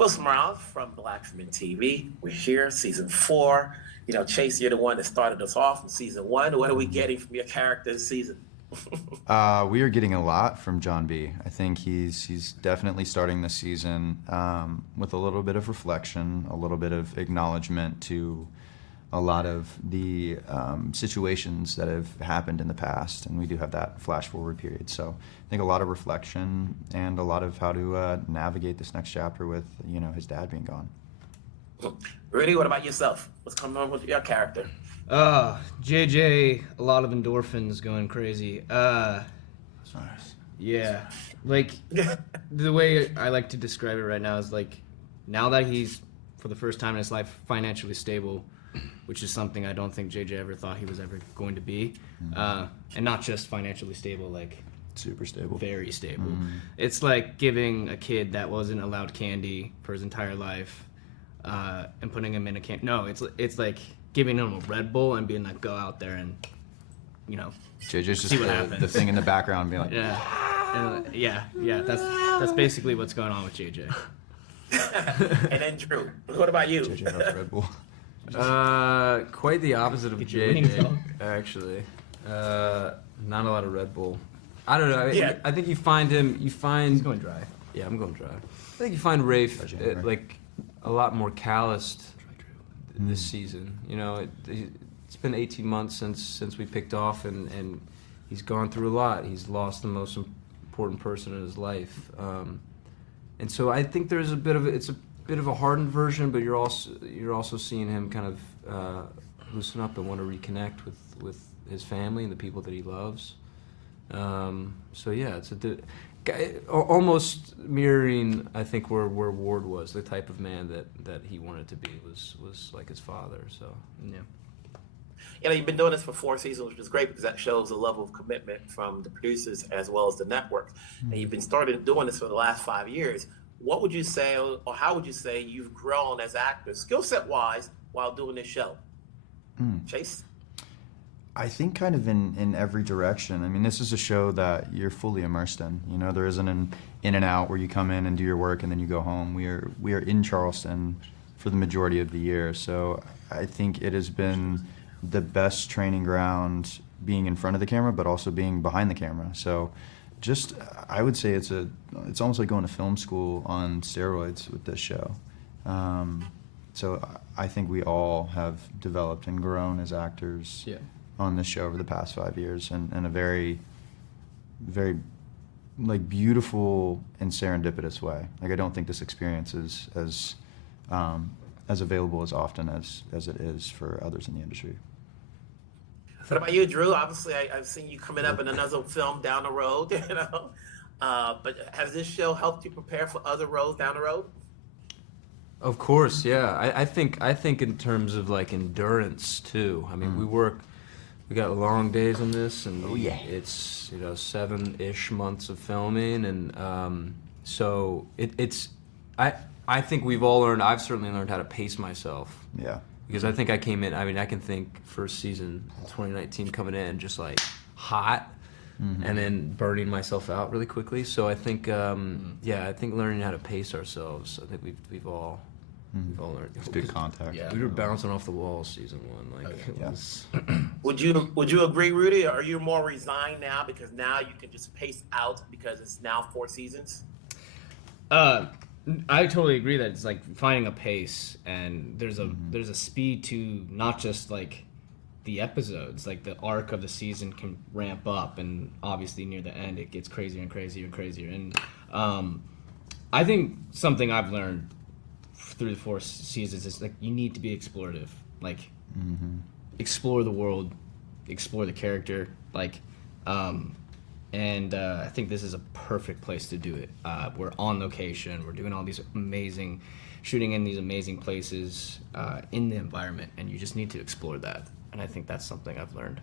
Wilson Morales from Blackbeard TV. We're here, season 4. You know, Chase, you're the one that started us off in season 1. What are we getting from your character this season? We are getting a lot from John B. I think he's definitely starting the season with a little bit of reflection, a little bit of acknowledgement to a lot of the situations that have happened in the past, and we do have that flash forward period. So I think a lot of reflection and a lot of how to navigate this next chapter with, you know, his dad being gone. Rudy, what about yourself? What's going on with your character? JJ, a lot of endorphins going crazy. That's nice. Yeah, like the way I like to describe it right now is like now that he's for the first time in his life financially stable, which is something I don't think JJ ever thought he was ever going to be, and not just financially stable, like super stable, very stable. It's like giving a kid that wasn't allowed candy for his entire life and putting him in a can. No, it's like giving him a Red Bull and being like, go out there and, you know, JJ's just see what happens. The thing in the background being like, yeah. That's basically what's going on with JJ. And then Drew, what about you? JJ loves Red Bull. Quite the opposite of JJ, actually. Not a lot of Red Bull. I don't know. I think you find him. He's going dry. Yeah, I'm going dry. I think you find Rafe like a lot more calloused this season. You know, it's been 18 months since we picked off, and he's gone through a lot. He's lost the most important person in his life, and so I think there's a bit of a hardened version, but you're also seeing him kind of loosen up and want to reconnect with his family and the people that he loves. So yeah, it's almost mirroring, I think, where Ward was. The type of man that he wanted to be was like his father. So yeah. You know, you've been doing this for 4 seasons, which is great because that shows a level of commitment from the producers as well as the network. And you've been started doing this for the last 5 years. What would you say, or how would you say you've grown as actors, skill set wise, while doing this show? Chase? I think kind of in every direction. I mean, this is a show that you're fully immersed in. You know, there isn't an in and out where you come in and do your work and then you go home. We are in Charleston for the majority of the year. So I think it has been the best training ground being in front of the camera, but also being behind the camera. So just, I would say it's almost like going to film school on steroids with this show. So I think we all have developed and grown as actors on this show over the past 5 years in a very, very like beautiful and serendipitous way. Like I don't think this experience is as available as often as it is for others in the industry. What about you, Drew? Obviously, I've seen you coming up in another film down the road, you know. But has this show helped you prepare for other roles down the road? Of course, yeah. I think in terms of like endurance too. I mean, we got long days on this, and it's 7-ish months of filming, and so I think we've all learned. I've certainly learned how to pace myself. Yeah. Because I think I came in. I mean, I can think first season 2019 coming in just like hot, and then burning myself out really quickly. So I think, I think learning how to pace ourselves. I think we've all learned. It's good contact. Yeah, we were bouncing off the walls season 1. Like, it was. Would you agree, Rudy? Or are you more resigned now because now you can just pace out because it's now 4 seasons? I totally agree that it's like finding a pace, and there's a speed to not just like the episodes, like the arc of the season can ramp up, and obviously near the end it gets crazier and crazier and crazier. And I think something I've learned through the 4 seasons is like you need to be explorative, like explore the world, explore the character, like. And I think this is a perfect place to do it. We're on location. We're doing all these shooting in these amazing places in the environment, and you just need to explore that. And I think that's something I've learned.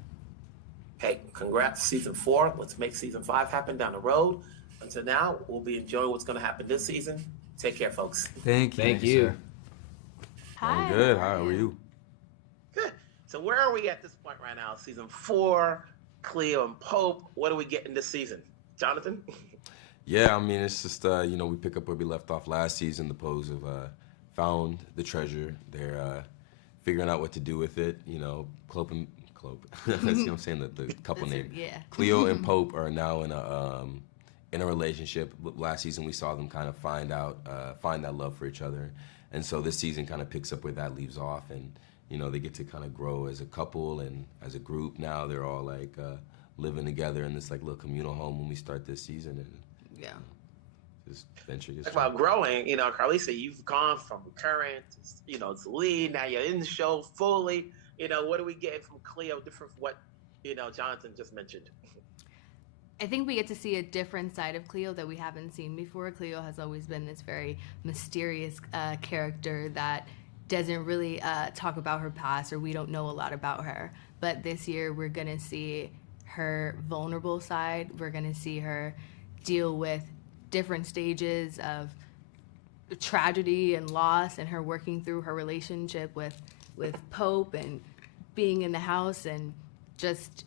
Hey, congrats, season 4. Let's make season 5 happen down the road. Until now, we'll be enjoying what's going to happen this season. Take care, folks. Thank you. Thank you. Sir. Hi. I'm good. How are you? Good. So where are we at this point right now? Season 4. Cleo and Pope, what are we getting this season? Jonathan? Yeah, I mean, it's just, we pick up where we left off last season. The Pogues have found the treasure. They're figuring out what to do with it. Clope, that's, what I'm saying, the couple name. Yeah. Cleo and Pope are now in a relationship. Last season, we saw them kind of find that love for each other. And so this season kind of picks up where that leaves off. And, they get to kind of grow as a couple and as a group now. They're all, like, living together in this, like, little communal home when we start this season. And, Yeah. This venture gets About growing, Carlacia, you've gone from current, to lead. Now you're in the show fully. What are we getting from Cleo different from what, Jonathan just mentioned? I think we get to see a different side of Cleo that we haven't seen before. Cleo has always been this very mysterious character that doesn't really talk about her past, or we don't know a lot about her. But this year we're going to see her vulnerable side. We're going to see her deal with different stages of tragedy and loss, and her working through her relationship with Pope and being in the house and just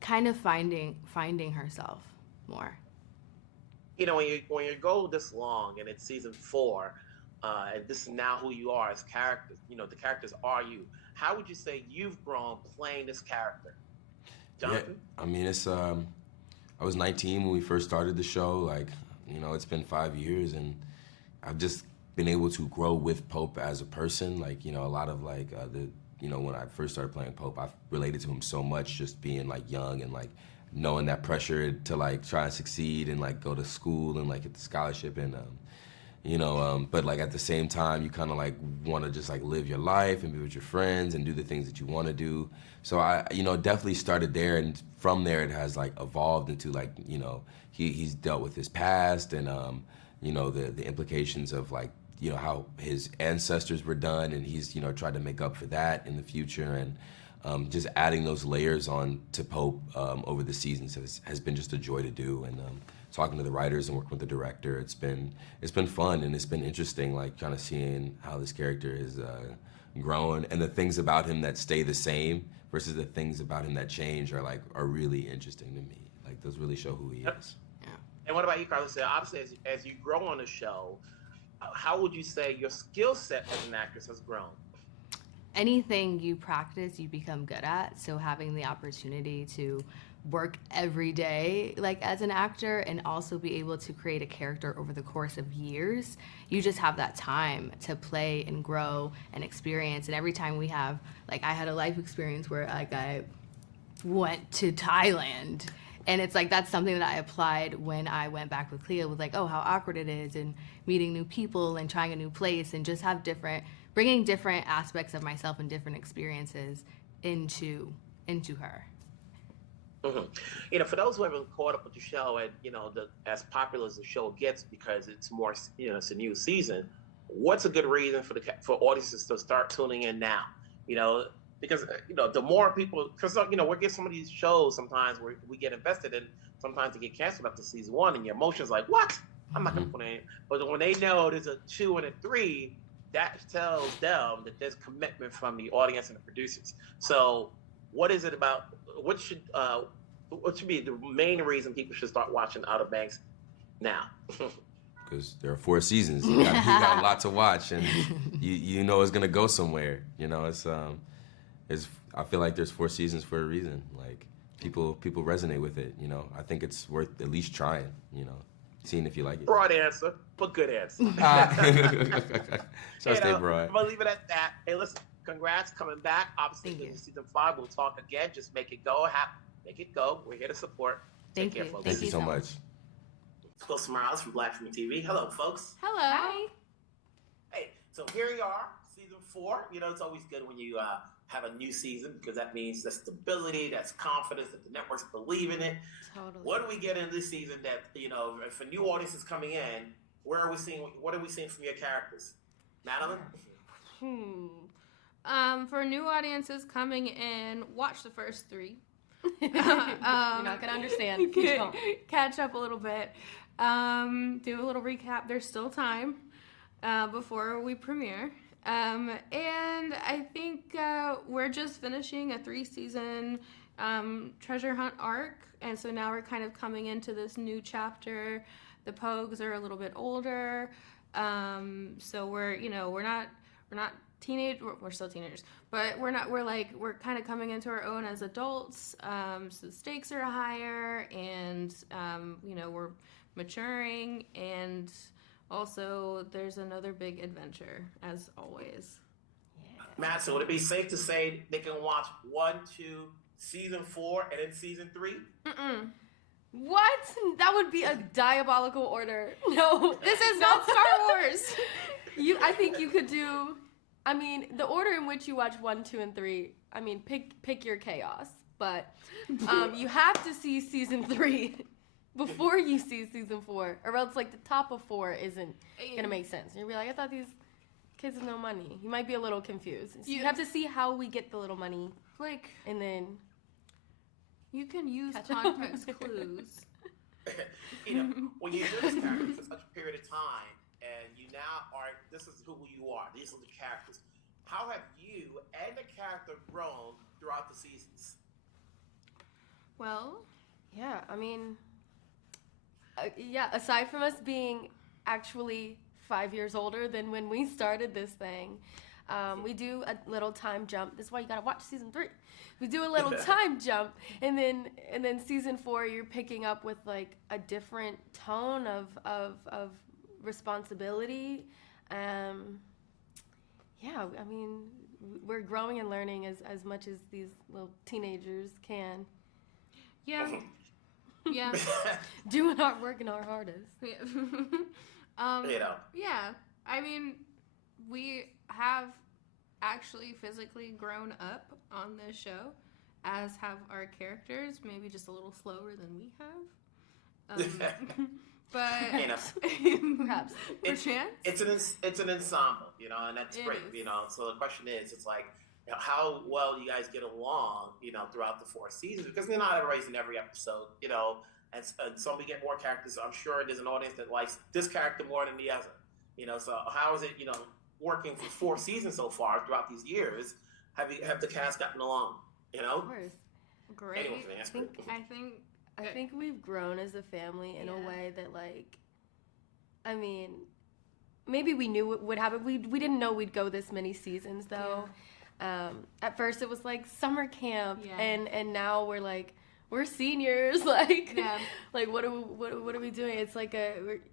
kind of finding herself more. When you go this long and it's season 4, and this is now who you are as characters, the characters are you. How would you say you've grown playing this character? Jonathan? Yeah, I mean, it's, I was 19 when we first started the show. Like, it's been 5 years, and I've just been able to grow with Pope as a person. Like, a lot of, like, when I first started playing Pope, I related to him so much, just being, like, young and, like, knowing that pressure to, like, try and succeed and, like, go to school and, like, get the scholarship and, but, like, at the same time, you kind of, like, want to just, like, live your life and be with your friends and do the things that you want to do. So I, definitely started there, and from there it has, like, evolved into, like, he's dealt with his past and, the implications of, like, how his ancestors were done, and he's, tried to make up for that in the future, and just adding those layers on to Pope over the seasons has been just a joy to do, and talking to the writers and working with the director, it's been fun, and it's been interesting, like, kind of seeing how this character is grown, and the things about him that stay the same versus the things about him that change are really interesting to me. Like, those really show who he is. Yeah. And what about you, Carlacia? Obviously, as you grow on the show, how would you say your skill set as an actress has grown? Anything you practice, you become good at. So having the opportunity to work every day, like, as an actor, and also be able to create a character over the course of years, you just have that time to play and grow and experience. And every time we have, like, I had a life experience where, like, I went to Thailand, and it's like that's something that I applied when I went back with Cleo, with, like, oh, how awkward it is, and meeting new people and trying a new place, and just have bringing different aspects of myself and different experiences into her. Mm-hmm. For those who haven't caught up with the show, and as popular as the show gets, because it's more, it's a new season. What's a good reason for audiences to start tuning in now? Because the more people, because we get some of these shows sometimes where we get invested in, sometimes they get canceled after season 1, and your emotions like, what? I'm not gonna put it in. But when they know there's a 2 and a 3, that tells them that there's commitment from the audience and the producers. So, what is it about? What should be the main reason people should start watching Outer Banks now? Because there are 4 seasons. You got a lot to watch, and you know it's gonna go somewhere. I feel like there's 4 seasons for a reason. Like, people resonate with it. I think it's worth at least trying. Seeing if you like it. Broad answer, but good answer. So stay broad. I'm gonna leave it at that. Hey, listen, congrats coming back. Obviously, in season 5, we'll talk again. Just make it go. Make it go. We're here to support. Thank Take you. care, folks. Thank you so much. Phil Smiles from Black Film TV. Hello, folks. Hello. Hi. Hey, so here you are, season 4. It's always good when you have a new season, because that means there's stability, that's confidence, that the networks believe in it. Totally. What do we get in this season that, for new audiences coming in, what are we seeing from your characters? Madelyn? For new audiences coming in, watch the first 3. You're not gonna understand. Catch up a little bit. Do a little recap. There's still time before we premiere. And I think we're just finishing a 3-season treasure hunt arc, and so now we're kind of coming into this new chapter. the Pogues are a little bit older, so we're not teenage. We're still teenagers, but we're kind of coming into our own as adults. So the stakes are higher, and we're maturing, and also there's another big adventure as always. Madison, would it be safe to say they can watch 1, 2, season 4, and then season 3? What? That would be a diabolical order. No, This is not Star Wars. I think you could do. I mean, the order in which you watch 1, 2, and 3. I mean, pick your chaos, but you have to see season 3 before you see season 4, or else like the top of 4 isn't gonna make sense. You'll be like, I thought these kids have no money. You might be a little confused. So you have to see how we get the little money, Like, and then you can use context clues. When you do this character for such a period of time, and you now are, this is who you are, these are the characters. How have you and the character grown throughout the seasons? Well, yeah, I mean, aside from us being actually 5 years older than when we started this thing, we do a little time jump. That's why you gotta watch season 3. We do a little time jump, and then season 4, you're picking up with like a different tone of responsibility. Yeah, I mean, we're growing and learning as much as these little teenagers can. yeah. Yeah. Doing our work and our hardest. Yeah. Yeah. I mean, we have actually physically grown up on this show, as have our characters, maybe just a little slower than we have. But Perhaps. Perchance. It's an ensemble, and that's It great, is. So the question is, it's like, how well do you guys get along, throughout the 4 seasons? Because not everybody's in every episode, and some we get more characters. I'm sure there's an audience that likes this character more than the other, So how is it, working for 4 seasons so far throughout these years? Have the cast gotten along, Of course. Great. Anyone can answer it. I think we've grown as a family in a way that, like, I mean, maybe we knew what would happen. We didn't know we'd go this many seasons, though. Yeah. At first, it was like summer camp, and now we're like, we're seniors. Like, like what are we doing? It's like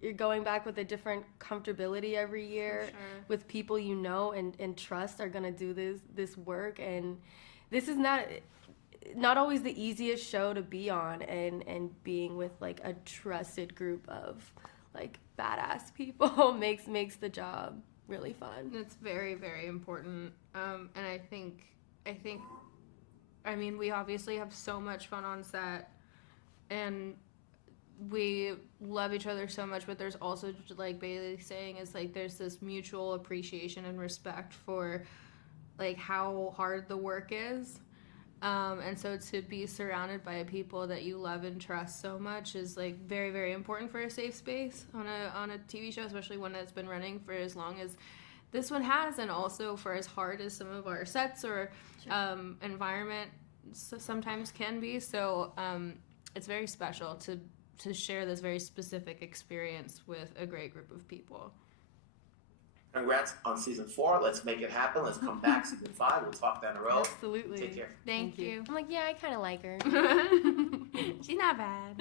you're going back with a different comfortability every year with people and trust are gonna do this work, and this is not always the easiest show to be on, and being with like a trusted group of like badass people makes the job really fun. It's very, very important. And I mean, we obviously have so much fun on set, and we love each other so much, but there's also, like Bailey's saying, is like there's this mutual appreciation and respect for like how hard the work is. And so to be surrounded by people that you love and trust so much is like very, very important for a safe space on a TV show, especially one that's been running for as long as this one has, and also for as hard as some of our sets or environment sometimes can be. So it's very special to share this very specific experience with a great group of people. Congrats on season 4. Let's make it happen. Let's come back season 5. We'll talk down the road. Absolutely. Take care. Thank you. I'm like, yeah, I kind of like her. She's not bad.